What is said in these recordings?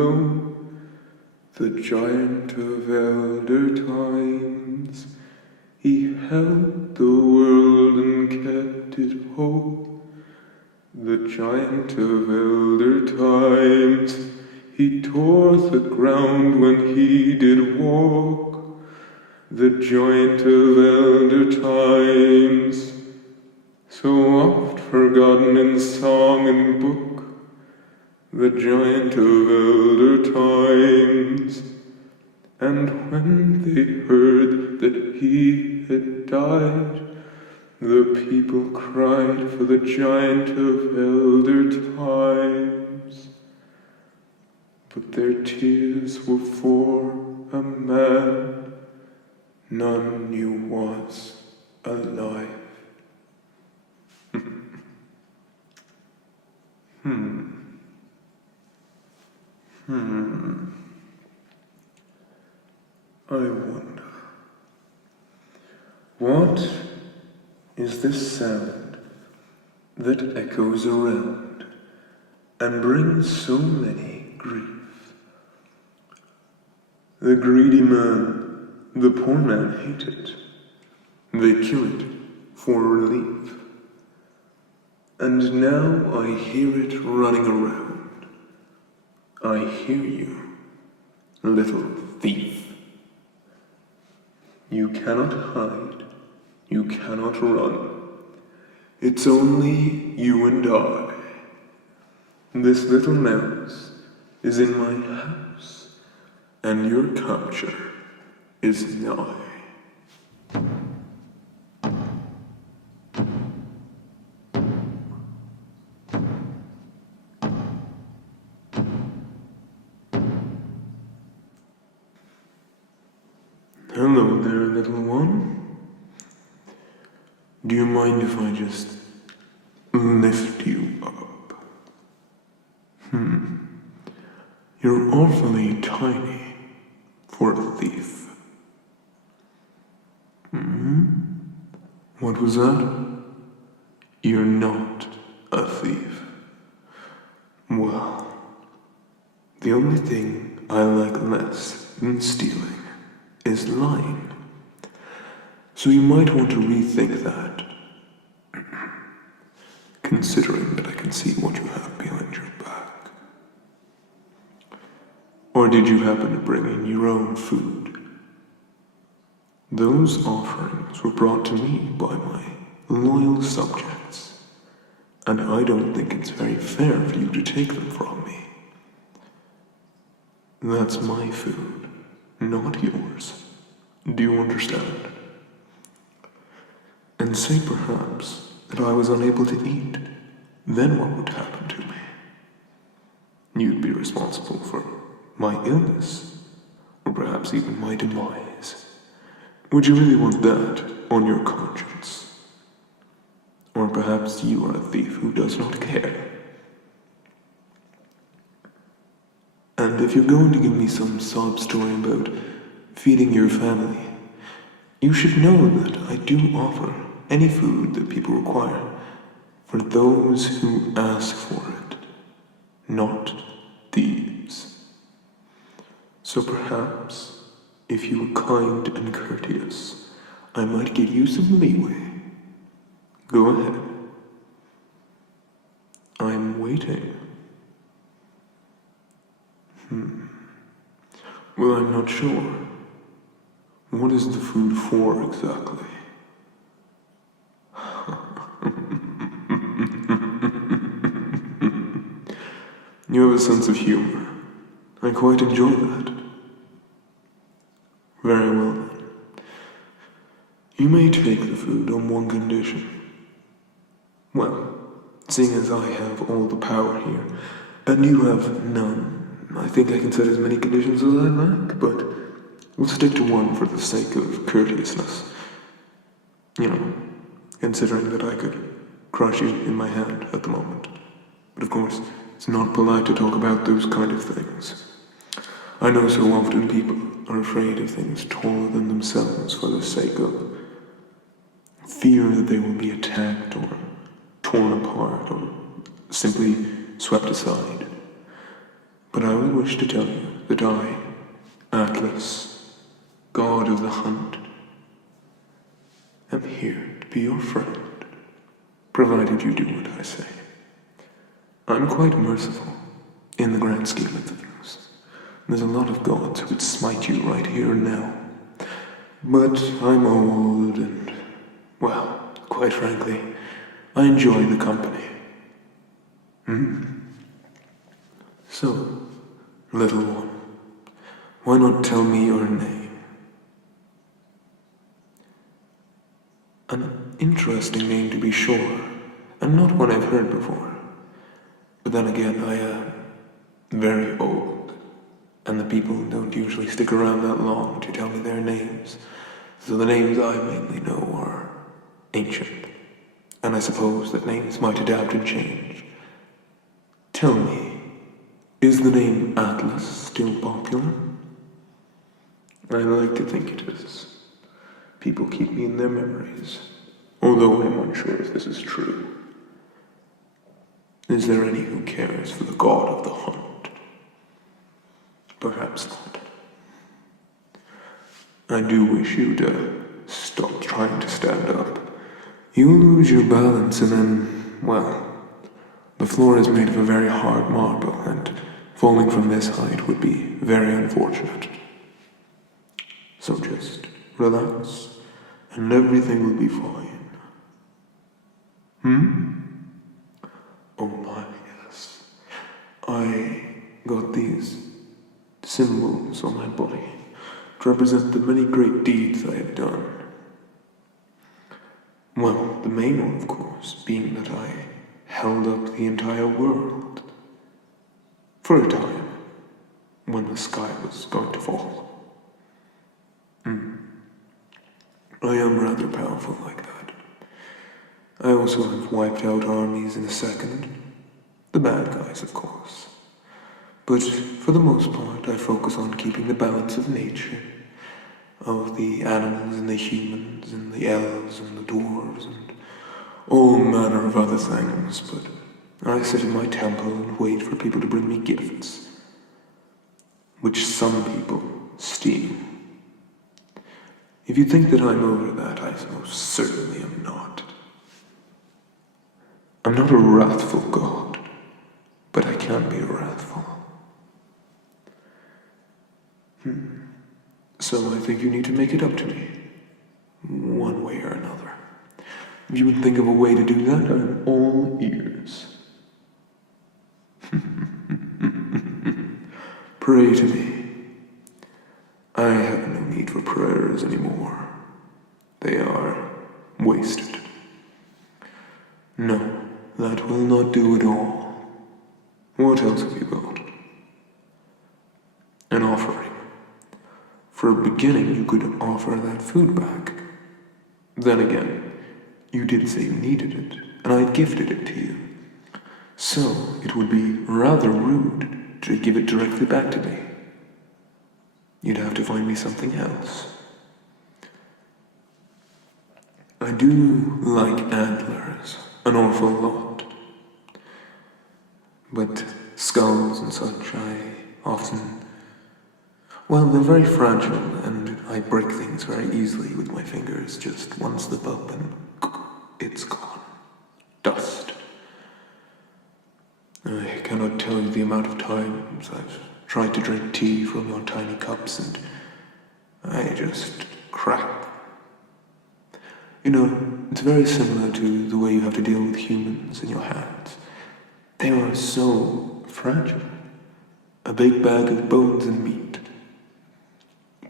below, the giant of elder times. He held the world and kept it whole, the giant of elder times. He tore the ground when he did walk, the giant of elder times. So oft forgotten in song and book, the giant of elder times. And when they heard that he had died, the people cried for the giant of elder times. But their tears were for a man none knew was alive. I wonder, what is this sound that echoes around and brings so many grief? The greedy man, the poor man hate it. They kill it for relief. And now I hear it running around. I hear you, little thief. You cannot hide, you cannot run. It's only you and I. This little mouse is in my house, and your capture is nigh. Hello there, little one. Do you mind if I just lift you up? You're awfully tiny for a thief. What was that? You're not a thief. Well, the only thing I like less than stealing is lying. So you might want to rethink that, considering that I can see what you have behind your back. Or did you happen to bring in your own food? Those offerings were brought to me by my loyal subjects, and I don't think it's very fair for you to take them from me. That's my food, not yours. Do you understand? And say perhaps that I was unable to eat, then what would happen to me? You'd be responsible for my illness, or perhaps even my demise. Would you really want that on your conscience? Or perhaps you are a thief who does not care. And if you're going to give me some sob story about feeding your family, you should know that I do offer any food that people require for those who ask for it, not thieves. So perhaps, if you were kind and courteous, I might give you some leeway. Go ahead. I'm waiting. Well, I'm not sure. What is the food for exactly? You have a sense of humor. I quite enjoy that. Very well then. You may take the food on one condition. Well, seeing as I have all the power here, and you have none, I think I can set as many conditions as I like, but we'll stick to one for the sake of courteousness. You know, considering that I could crush you in my hand at the moment. But of course, it's not polite to talk about those kind of things. I know so often people are afraid of things taller than themselves for the sake of fear that they will be attacked or torn apart or simply swept aside. But I will wish to tell you that I, Atlas, god of the hunt, am here to be your friend, provided you do what I say. I'm quite merciful, in the grand scheme of things. There's a lot of gods who would smite you right here and now. But I'm old and, well, quite frankly, I enjoy the company. So, little one, why not tell me your name? An interesting name to be sure, and not one I've heard before. But then again, I am very old, and the people don't usually stick around that long to tell me their names. So the names I mainly know are ancient, and I suppose that names might adapt and change. Tell me, is the name Atlas still popular? I like to think it is. People keep me in their memories, although I'm unsure if this is true. Is there any who cares for the god of the hunt? Perhaps not. I do wish you'd stop trying to stand up. You lose your balance and then, well, the floor is made of a very hard marble, and falling from this height would be very unfortunate. So just relax, and everything will be fine. Oh my, yes. I got these symbols on my body to represent the many great deeds I have done. Well, the main one, of course, being that I held up the entire world. For a time, when the sky was going to fall. I am rather powerful like that. I also have wiped out armies in a second. The bad guys, of course. But for the most part, I focus on keeping the balance of nature, of the animals and the humans and the elves and the dwarves and all manner of other things. But I sit in my temple and wait for people to bring me gifts, which some people steal. If you think that I'm over that, I most certainly am not. I'm not a wrathful god, but I can be wrathful. So I think you need to make it up to me, one way or another. If you would think of a way to do that, I'm all ears. Pray to me. I have no need for prayers anymore. They are wasted. No, that will not do at all. What else have you got? An offering. For a beginning, you could offer that food back. Then again, you did say you needed it, and I gifted it to you. So, it would be rather rude to give it directly back to me. You'd have to find me something else. I do like antlers an awful lot. But skulls and such, I often... Well, they're very fragile, and I break things very easily with my fingers. Just one slip up and it's gone. Dust. I cannot tell you the amount of times I've tried to drink tea from your tiny cups, and I just crack. You know, it's very similar to the way you have to deal with humans in your hands. They are so fragile. A big bag of bones and meat.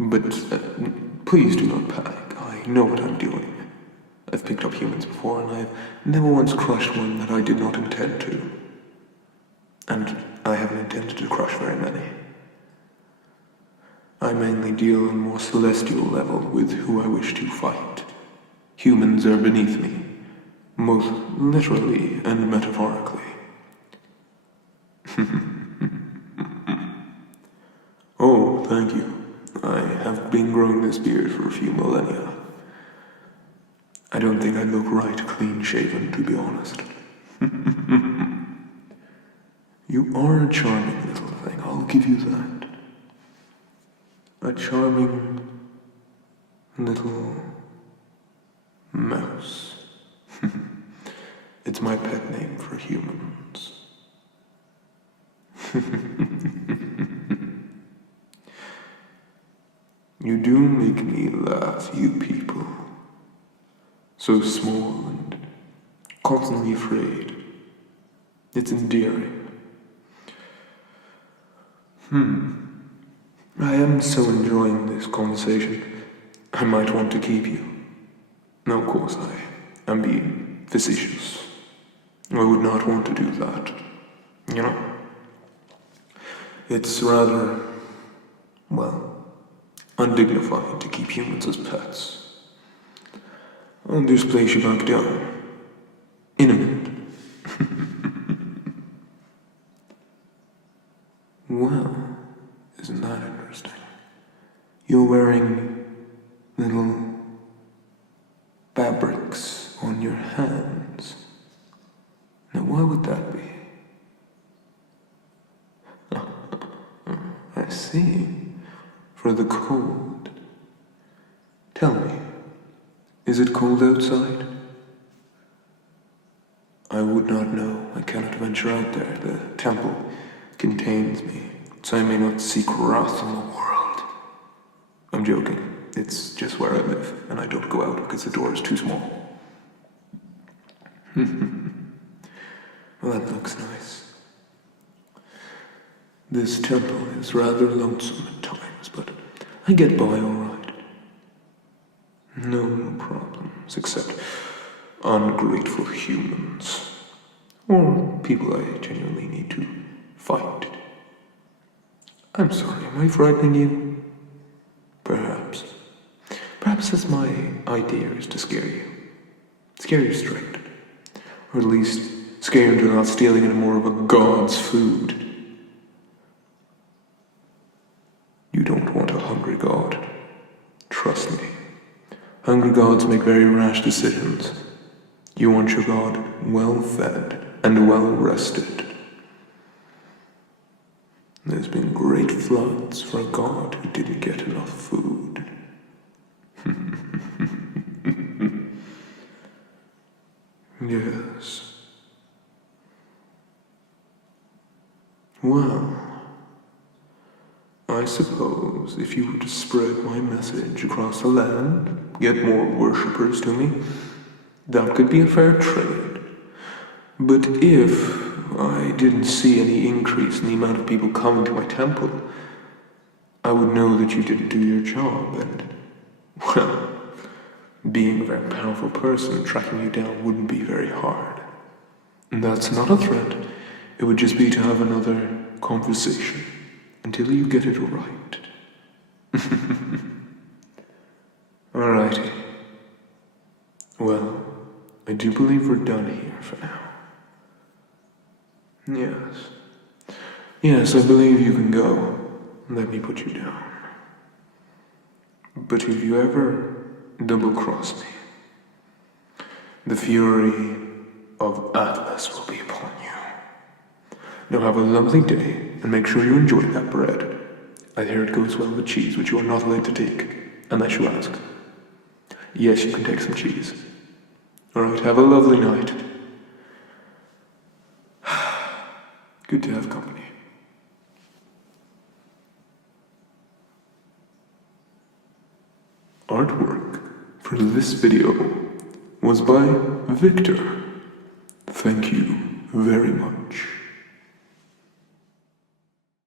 But please do not panic. I know what I'm doing. I've picked up humans before, and I've never once crushed one that I did not intend to. And I haven't intended to crush very many. I mainly deal on a more celestial level with who I wish to fight. Humans are beneath me, both literally and metaphorically. Oh, thank you. I have been growing this beard for a few millennia. I don't think I look right clean-shaven, to be honest. You are a charming little thing, I'll give you that. A charming little mouse. It's my pet name for humans. You do make me laugh, you people. So small and constantly afraid. It's endearing. I am so enjoying this conversation, I might want to keep you. Now, of course, I am being facetious. I would not want to do that. You know? It's rather, well, undignified to keep humans as pets. I'll just place you back down. In a minute. Well, isn't that interesting? You're wearing little fabrics on your hands. Now, why would that be? I see. For the cold. Tell me, is it cold outside? I would not know. I cannot venture out there. The temple contains me, so I may not seek wrath in the world. I'm joking. It's just where I live, and I don't go out because the door is too small. Well, that looks nice. This temple is rather lonesome at times, but I get by all right. No problems, except ungrateful humans, or people I genuinely need to fight. I'm sorry, am I frightening you? Perhaps. Perhaps that's my idea, is to scare you. Scare you straight. Or at least scare you into not stealing any more of a god's food. You don't want a hungry god. Trust me. Hungry gods make very rash decisions. You want your god well-fed and well-rested. There's been great floods for a god who didn't get enough food. Yes. Well, I suppose if you were to spread my message across the land, get more worshippers to me, that could be a fair trade. But if I didn't see any increase in the amount of people coming to my temple, I would know that you didn't do your job, and, well, being a very powerful person, tracking you down wouldn't be very hard. And that's not a threat. It would just be to have another conversation until you get it right. Alrighty. Well, I do believe we're done here for now. Yes. Yes, I believe you can go. Let me put you down. But if you ever double-cross me, the fury of Atlas will be upon you. Now have a lovely day, and make sure you enjoy that bread. I hear it goes well with cheese, which you are not allowed to take, unless you ask. Yes, you can take some cheese. Alright, have a lovely night. Good to have company. Artwork for this video was by Victor. Thank you very much.